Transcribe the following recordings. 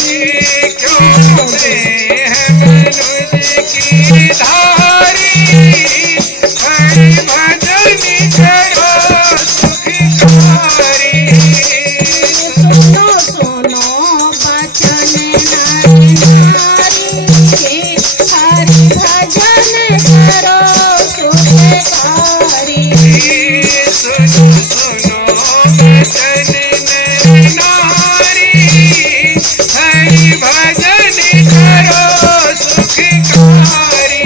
क्यों दे है मनुज की धारी, हरि भजन करो सुखकारी। सुनो सुनो बचन नर नारी, हरि भजन करो सुखकारी। सुनो सुनो बचन नर नारी, हरि भजन करो सुखकारी।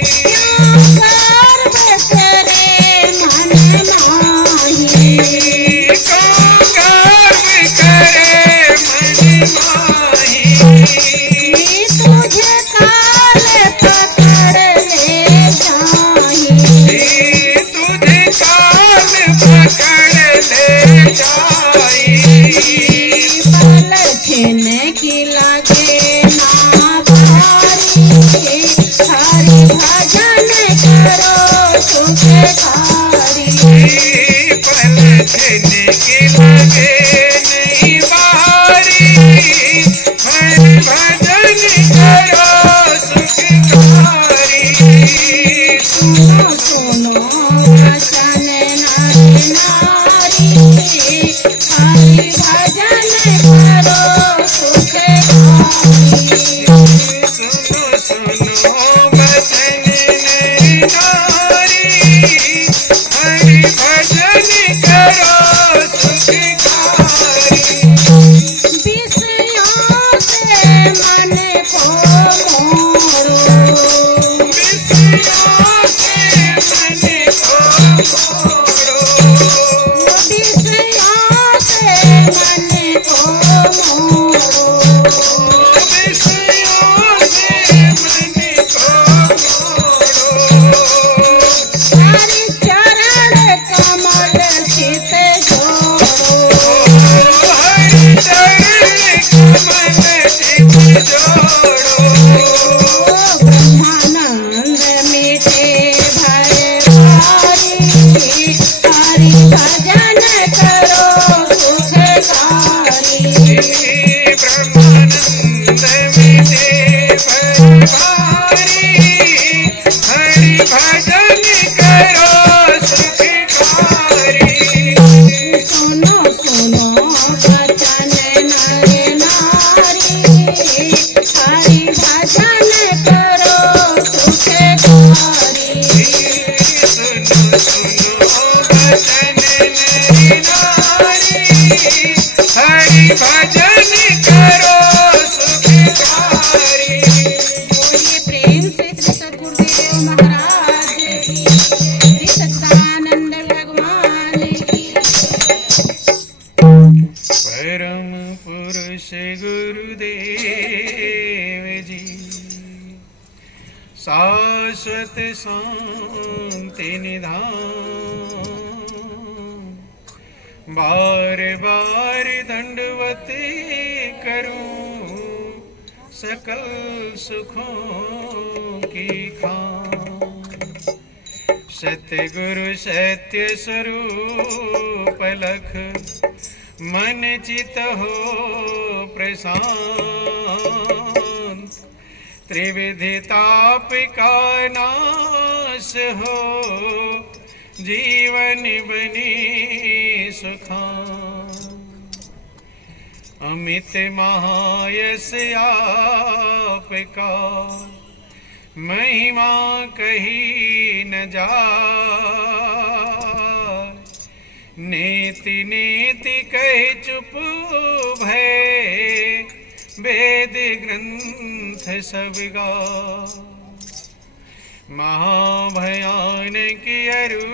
क्यों गर्व करे मन माही, क्यों गर्व करे मन माही, तुझे काल पकड़ ले जाही। तुझे काल पकड़ ले जाई। पल छिन की लगे ना भारी, हरि भजन करो सुखकारी। पल छिन की लगे नहीं बारी, हरि भजन करो सुखकारी। सुनो सुनो वचन नर नारी, हरि भजन करो सुखकारी। सुनो सुनो बचन नर नारी, हरि भजन करो सुखकारी। विषयों से मन को मोड़ो, विषयों से मन को मोड़ो, विषयों से मन को मोड़ो। विषयों से मन को मोड़ो। हरि चरण कमल चित जोड़ो, हरि चरण कमल चित जोड़ो। ब्रह्मानंद मिटे भय भारी, हरि भजन करो सुखकारी। ब्रह्मानंद मिटे भय भारी, हरि भजन करो सुखकारी। सुनो सुनो बचन नर नारी, हरि भजन करो सुखकारी। सुनो सुनो बचन नर नारी, हरि भजन करो सुखकारी। बोलिए प्रेम से श्री सद्गुरुदेव महाराज की, श्री सच्चिदानंद भगवान की। परम पुरुष गुरुदेव जी, शाश्वत शांति निधान, बार बार दंडवत करूं सकल सुखों की खान। सतगुरु सत्य स्वरूप लख, मन चित हो प्रशांत। त्रिविधि ताप का नाश हो, जीवन बनी सुखान। अमित महायश आपका, महिमा कही न जाए। नीति नीति कह चुप भय, वेद ग्रंथ सब गा। महाभयानक अरु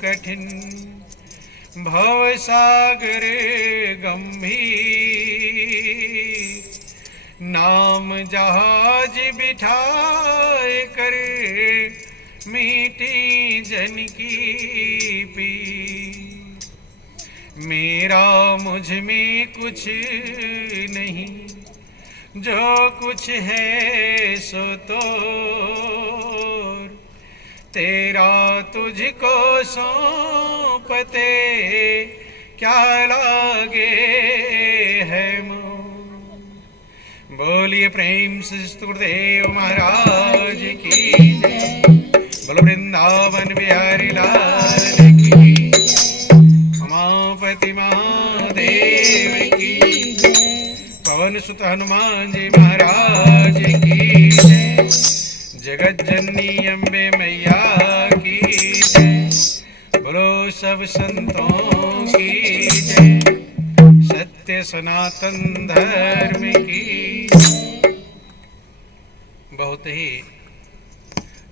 कठिन, भवसागर गंभीर। नाम जहाज बिठाए कर, मीठी जन की पीर। मेरा मुझ में कुछ नहीं, जो कुछ है सो तोर। तेरा तुझको सौंपते, क्या लागे है मोह। बोलिए प्रेम से गुरुदेव महाराज की जय। बोलो वृंदावन बिहारी लाल की, उमापति महादेव की, पवन सुत हनुमान जी महाराज की जय। जगत जननी अम्बे मैया की जय। बोलो सब संतों की जय। सत्य सनातन धर्म की। बहुत ही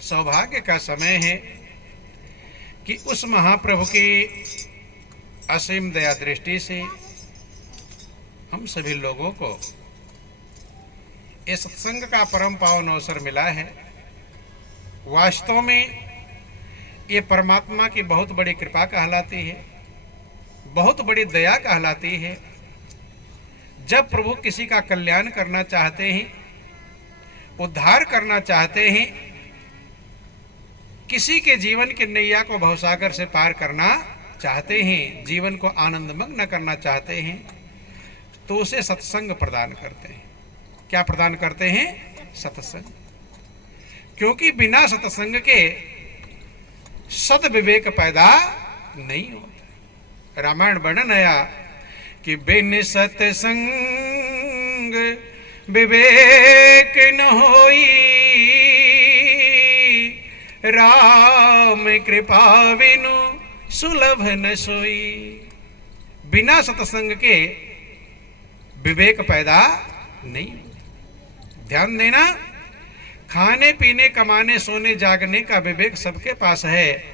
सौभाग्य का समय है कि उस महाप्रभु की असीम दया दृष्टि से हम सभी लोगों को इस सत्संग का परम पावन अवसर मिला है। वास्तव में ये परमात्मा की बहुत बड़ी कृपा कहलाती है, बहुत बड़ी दया कहलाती है। जब प्रभु किसी का कल्याण करना चाहते हैं, उद्धार करना चाहते हैं, किसी के जीवन की नैया को भवसागर से पार करना चाहते हैं, जीवन को आनंदमग्न करना चाहते हैं, तो उसे सत्संग प्रदान करते हैं। क्या प्रदान करते हैं? सत्संग। क्योंकि बिना सत्संग के सद्विवेक पैदा नहीं होता। रामायण वर्णन आया कि बिन सत्संग विवेक न होई, राम कृपा बिनु सुलभ न सोई। बिना सत्संग के विवेक पैदा नहीं। ध्यान देना, खाने पीने कमाने सोने जागने का विवेक सबके पास है,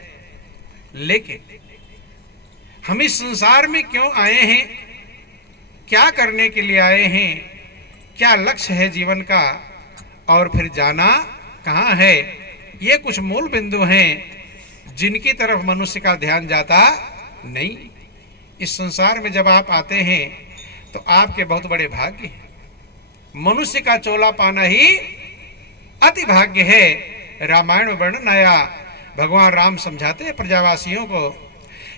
लेकिन हम इस संसार में क्यों आए हैं, क्या करने के लिए आए हैं, क्या लक्ष्य है जीवन का, और फिर जाना कहाँ है, ये कुछ मूल बिंदु हैं जिनकी तरफ मनुष्य का ध्यान जाता नहीं। इस संसार में जब आप आते हैं तो आपके बहुत बड़े भाग्य हैं। मनुष्य का चोला पाना ही अति भाग्य है। रामायण में वर्णन आया, भगवान राम समझाते हैं प्रजावासियों को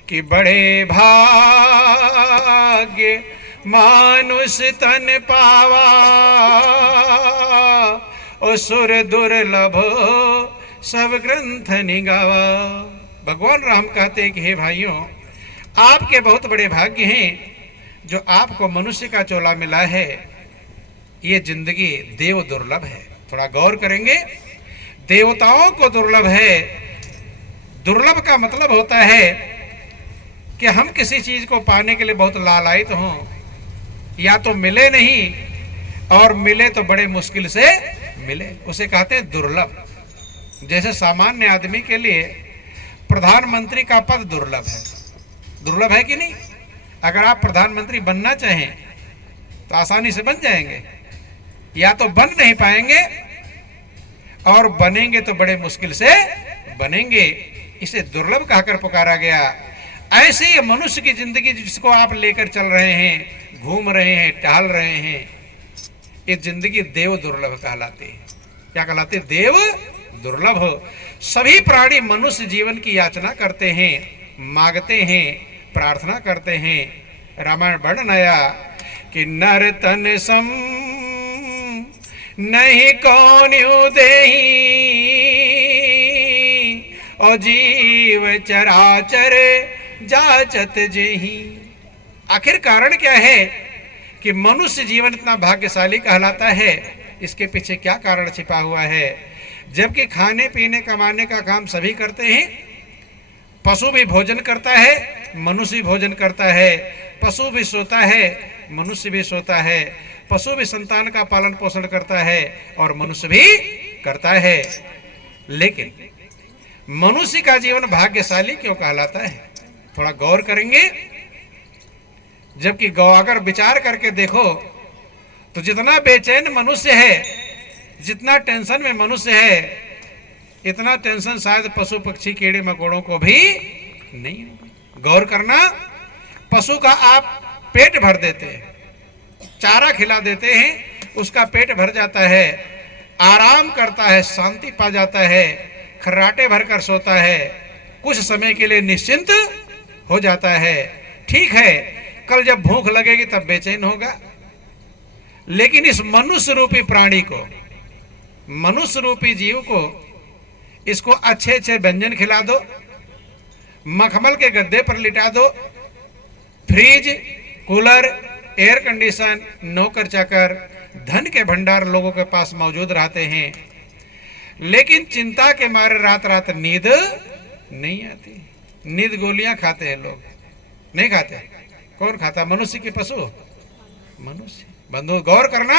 कि बड़े भाग्य मानुष तन पावा, असुर दुर्लभ सब ग्रंथ निगावा। भगवान राम कहते हैं कि हे भाइयों, आपके बहुत बड़े भाग्य हैं जो आपको मनुष्य का चोला मिला है। ये जिंदगी देव दुर्लभ है। थोड़ा गौर करेंगे, देवताओं को दुर्लभ है। दुर्लभ का मतलब होता है कि हम किसी चीज को पाने के लिए बहुत लालायित हों, या तो मिले नहीं, और मिले तो बड़े मुश्किल से मिले, उसे कहते हैं दुर्लभ। जैसे सामान्य आदमी के लिए प्रधानमंत्री का पद दुर्लभ है। दुर्लभ है कि नहीं? अगर आप प्रधानमंत्री बनना चाहें तो आसानी से बन जाएंगे, या तो बन नहीं पाएंगे, और बनेंगे तो बड़े मुश्किल से बनेंगे। इसे दुर्लभ कहकर पुकारा गया। ऐसे ही मनुष्य की जिंदगी जिसको आप लेकर चल रहे हैं, घूम रहे हैं, टहल रहे हैं, ये जिंदगी देव दुर्लभ कहलाती है। क्या कहलाती है? देव दुर्लभ हो। सभी प्राणी मनुष्य जीवन की याचना करते हैं, मांगते हैं, प्रार्थना करते हैं। रामायण वर्णन आया कि नर तन सम नहीं कौन देही, और जीव चराचर जाचत जेही। आखिर कारण क्या है कि मनुष्य जीवन इतना भाग्यशाली कहलाता है? इसके पीछे क्या कारण छिपा हुआ है? जबकि खाने पीने कमाने का काम सभी करते हैं, पशु भी भोजन करता है, मनुष्य भी भोजन करता है, पशु भी सोता है, मनुष्य भी सोता है, पशु भी संतान का पालन पोषण करता है, और मनुष्य भी करता है। लेकिन मनुष्य का जीवन भाग्यशाली क्यों कहलाता है? थोड़ा गौर करेंगे। जबकि अगर विचार करके देखो तो जितना बेचैन मनुष्य है, जितना टेंशन में मनुष्य है, इतना टेंशन शायद पशु पक्षी कीड़े मकोड़ों को भी नहीं। गौर करना, पशु का आप पेट भर देते हैं, चारा खिला देते हैं, उसका पेट भर जाता है, आराम करता है, शांति पा जाता है, खर्राटे भरकर सोता है, कुछ समय के लिए निश्चिंत हो जाता है। ठीक है, कल जब भूख लगेगी तब बेचैन होगा, लेकिन इस मनुष्य रूपी प्राणी को, मनुष्य रूपी जीव को, इसको अच्छे अच्छे व्यंजन खिला दो, मखमल के गद्दे पर लिटा दो, फ्रिज, कूलर, एयर कंडीशन, नौकर चाकर, धन के भंडार लोगों के पास मौजूद रहते हैं, लेकिन चिंता के मारे रात रात नींद नहीं आती। नींद गोलियां खाते हैं लोग, नहीं खाते? कौन खाता? मनुष्य की पशु? मनुष्य। बंधु गौर करना,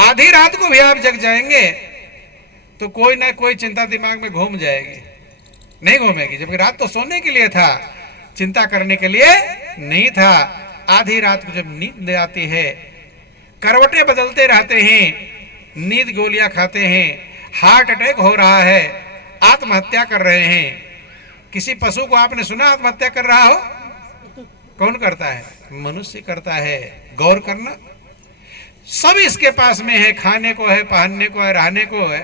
आधी रात को भी आप जग जाएंगे तो कोई ना कोई चिंता दिमाग में घूम जाएगी, नहीं घूमेगी, जबकि रात तो सोने के लिए था, चिंता करने के लिए नहीं था। आधी रात को जब नींद आती है, करवटें बदलते रहते हैं, नींद गोलियां खाते हैं, हार्ट अटैक हो रहा है, आत्महत्या कर रहे हैं। किसी पशु को आपने सुना आत्महत्या कर रहा हो? कौन करता है? मनुष्य करता है। गौर करना, सब इसके पास में है, खाने को है, पहनने को है, रहने को है।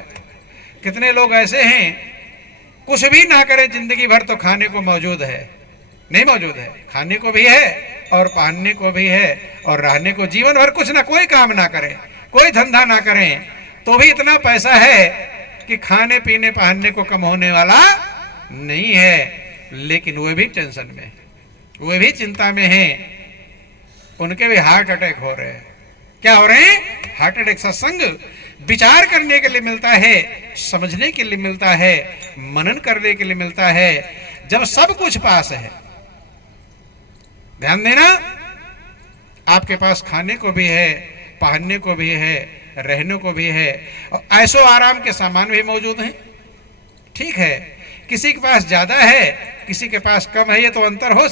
कितने लोग ऐसे हैं कुछ भी ना करें जिंदगी भर तो खाने को मौजूद है? नहीं मौजूद है, खाने को भी है और पहनने को भी है और रहने को। जीवन भर कुछ ना कोई काम ना करें, कोई धंधा ना करें, तो भी इतना पैसा है कि खाने पीने पहनने को कम होने वाला नहीं है। लेकिन वे भी टेंशन में, वे भी चिंता में हैं, उनके भी हार्ट अटैक हो रहे हैं। क्या हो रहे हैं? Heart attack. सत्संग विचार करने के लिए मिलता है, समझने के लिए मिलता है, मनन करने के लिए मिलता है, जब सब कुछ पास है। ध्यान देना, आपके पास खाने को भी है, पहनने को भी है, रहने को भी है, और ऐशो आराम के सामान भी मौजूद हैं। ठीक है, किसी के पास ज्यादा है, किसी के पास कम है, ये तो अंतर हो